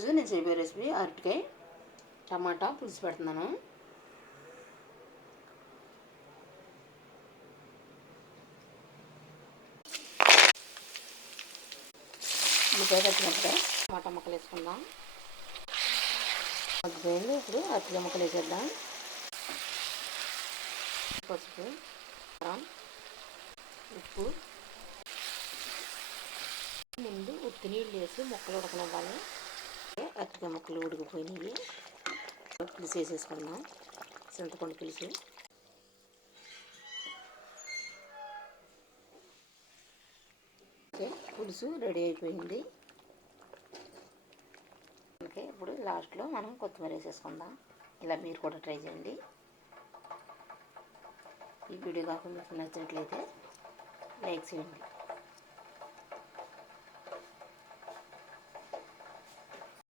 ఈరోజు నేను చేయబోయే రెసిపీ అరటికాయ టమాటా పులుసు పెడుతున్నాను. ఉల్లిపాయ పెట్టినప్పుడే టమాటా ముక్కలు వేసుకుందాం. మగ్గిపోయింది. ఇప్పుడు అరటికాయ ముక్కలు వేసేద్దాం. పసుపు, కారం, ఉప్పు, ముందు ఉత్తి నీళ్ళు వేసి ముక్కలు ఉడకనివ్వాలి. అరటికాయ ముక్కలు ఉడికిపోయినాయి. పులుసు వేసేసుకుందాం. చింతపండు పులుసు. ఓకే, పులుసు రెడీ అయిపోయింది. ఓకే, ఇప్పుడు లాస్ట్లో మనం కొత్తిమీర వేసేసుకుందాం. ఇలా మీరు కూడా ట్రై చేయండి. ఈ వీడియో కాకుండా మీకు నచ్చినట్లయితే లైక్ చేయండి.